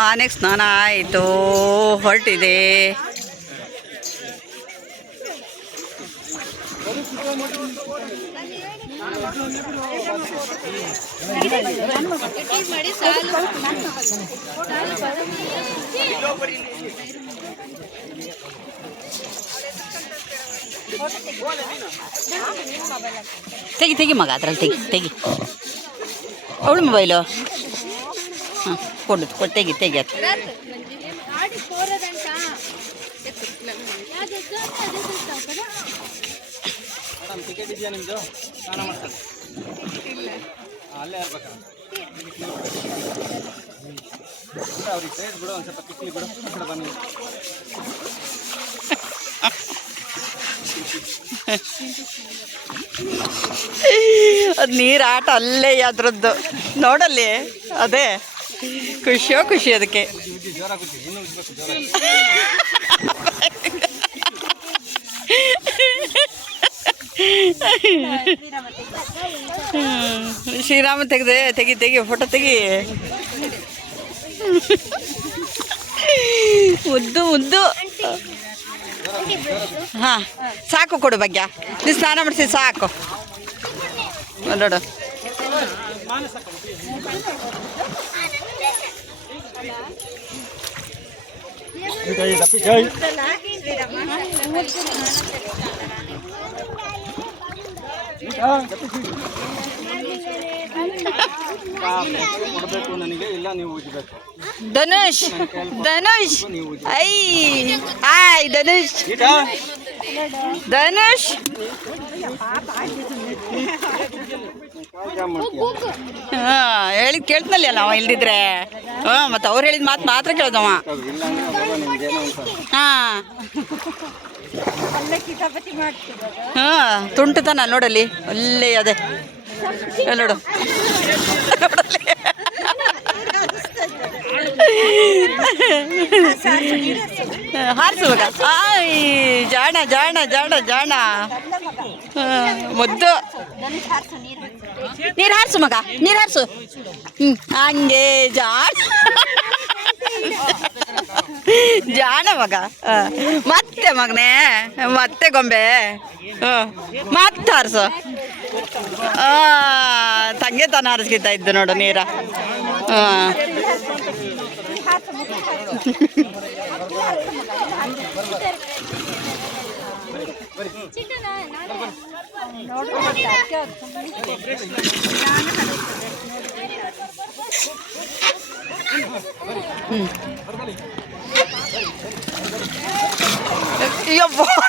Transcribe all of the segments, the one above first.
ಆನೆಗೆ ಸ್ನಾನ ಆಯಿತು. ಹೊರಟಿದೆ. ತೆಗಿ ತೆಗಿ ಮಗ, ಅದ್ರಲ್ಲಿ ತೆಗಿ ತೆಗಿ. ಅವಳು ಮೊಬೈಲು ಹಾಂ ಕೊಡು ಕೊಟ್ಟು ತೆಗಿ ತೆಗಿ ಅದು. ಅಲ್ಲೇ ಅವ್ರಿಗೆ ಬಿಡು ಒಂದು ಸ್ವಲ್ಪ ಬನ್ನಿ ಅದು ನೀರು ಆಟ ಅಲ್ಲೇ ಅದ್ರದ್ದು. ನೋಡಲ್ಲಿ, ಅದೇ. ಖುಷಿಯೋ ಖುಷಿ ಅದಕ್ಕೆ. ಶ್ರೀರಾಮ ತೆಗೆದೆ, ತೆಗಿ ತೆಗಿ ಫೋಟೋ ತೆಗಿ. ಉದ್ದು ಮುದ್ದು ಹಾಂ ಸಾಕು ಕೊಡು ಭಾಗ್ಯ. ನೀನು ಸ್ನಾನ ಮಾಡಿಸಿ ಸಾಕು. ನೋಡು. ಧನುಷ್ ಧನುಷ್, ಐ, ಹಾಯ್, ಧನುಷ್. ಧನುಷ್. ಹೇಳಿ ಕೇಳ್ತಲ್ಲ ಅಲ್ಲ ಅವ ಇಲ್ದಿದ್ರೆ? ಹಾಂ, ಮತ್ತು ಅವ್ರು ಹೇಳಿದ ಮಾತು ಮಾತ್ರ ಕೇಳ್ದವ. ಹಾ. ಹಾ, ತುಂಟತನ ನೋಡಲ್ಲಿ. ಒಳ್ಳೆ ಅದೇ. ಅಲ್ಲಿ ನೋಡು. ಹಾರಿಸುವಾಗ ಆಯ್, ಜಾಣ ಜಾಣ ಜಾಣ ಜಾಣ. ಮುದ್ದು. ನೀರು ಹಾರಿಸು ಮಗ, ನೀರು ಹಾರಿಸು. ಹಂಗೆ ಜಾಣ. ಜಾಣ ಮಗ ಮತ್ತೆ ಮಗನೇ, ಮತ್ತೆ ಗೊಂಬೆ. ಹ್ಞೂ ಮತ್ತೆ ಹಾರಿಸು. ತಂಗೆ ತಾನು ಹಾರಿಸ್ಕಿತ್ತ ಇದ್ದು ನೋಡು ನೀರ. ಹಾಂ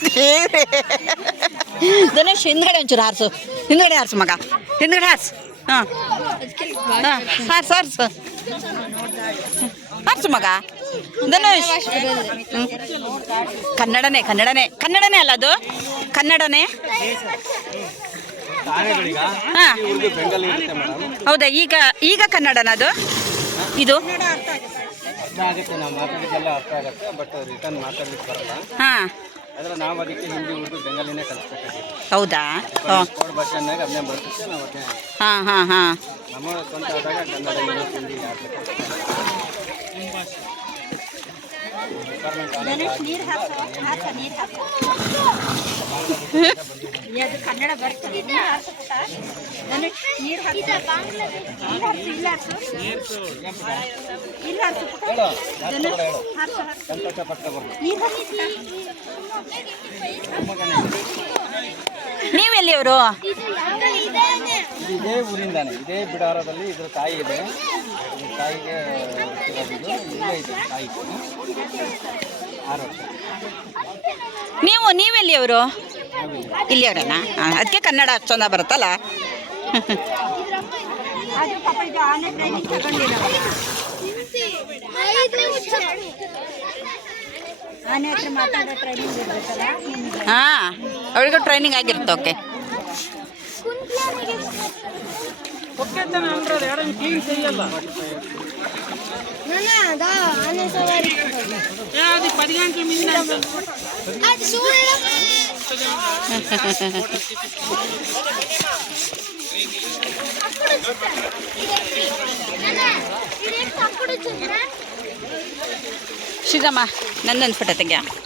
ದೇವ್ರೇ ಧನುಷ್ ಹಿಂದ್ಗಡೆ ಒಂಚೂರು ಹಾರಿಸು. ಹಿಂದ್ಗಡೆ ಹಾರಿಸು ಮಗ. ಹಿಂದ್ಗಡೆ ಹಾರಿಸು. ಹಾಂ. ಹಾಂ. ಹಾರಿಸು ಹಾರಿಸು. ಹಾರಿಸು ಮಗ. ಧನುಷ್. ಕನ್ನಡನೇ ಕನ್ನಡನೇ. ಕನ್ನಡನೇ ಅಲ್ಲ ಅದು? ಕನ್ನಡನೇ? ಹಾಂ. ಹೌದಾ? ಈಗ ಈಗ ಕನ್ನಡನ ಅದು? ಇದು? ಹಾಂ. ಆದರೆ ನಾವು ಅದಕ್ಕೆ ಹಿಂದಿ ಉರ್ದು ಬೆಂಗಾಲಿನೇ ಕಲಿಸ್ಬೇಕಾಗಿದೆ ಹೌದಾ? ಹಾಂ. ಕೋಡ್ ಭಾಷೆನಾಗ ಅದನ್ನೇ ಬರ್ತಿತ್ತು ನಾವು ಅದನ್ನೇ ಹಾಂ ಹಾಂ ಹಾಂ. ನಮ್ಮ ಸ್ವಂತ ಆದಾಗ ಕನ್ನಡ ಇಂಗ್ಲೀಷ್ ಹಿಂದಿ ಆಡ್ಬೇಕು ಕನ್ನಡ ಬರ್ತದೆ ನೀರು ಜಾಸ್ತಿ ಕೂಡ ಹೇಳು ಸಂತೋಷ ಪಟ್ಟ ಬರ್ಬೇಕು. ನೀವೆಲ್ಲಿಯವರು? ಇದು ಊರಿಂದಾನೆ ಇದೇ ಬಿಡಾರದಲ್ಲಿ ಇದ್ರ ತಾಯಿ ಇದೆ. ತಾಯಿಗೆ ಇಲ್ಲೇ ಇದೆ ತಾಯಿ. ಆರು ವರ್ಷ. ನೀವು ನೀವೆಲ್ಲಿಯವರು ಇಲ್ಲಿಯವರಣ್ಣ ಅದಕ್ಕೆ ಕನ್ನಡ ಚಂದ ಬರುತ್ತಲ್ಲ? ಹಾಂ ಅವಳಿಗೂ ಟ್ರೈನಿಂಗ್ ಆಗಿರುತ್ತೆ ಆನೆ ಹತ್ರ ಮಾತಾಡೋ ಟ್ರೈನಿಂಗ್ ಇರ್ಬೇಕಲ್ಲ ಹಾಂ ಅವಳಿಗೂ ಟ್ರೈನಿಂಗ್ ಆಗಿರುತ್ತೆ ಓಕೆ ఆనే సవారి అది చూడడం ಶ್ರೀರಾಮ ನನ್ನೊಂದು ಫೋಟೋ ತೆಗಿಯ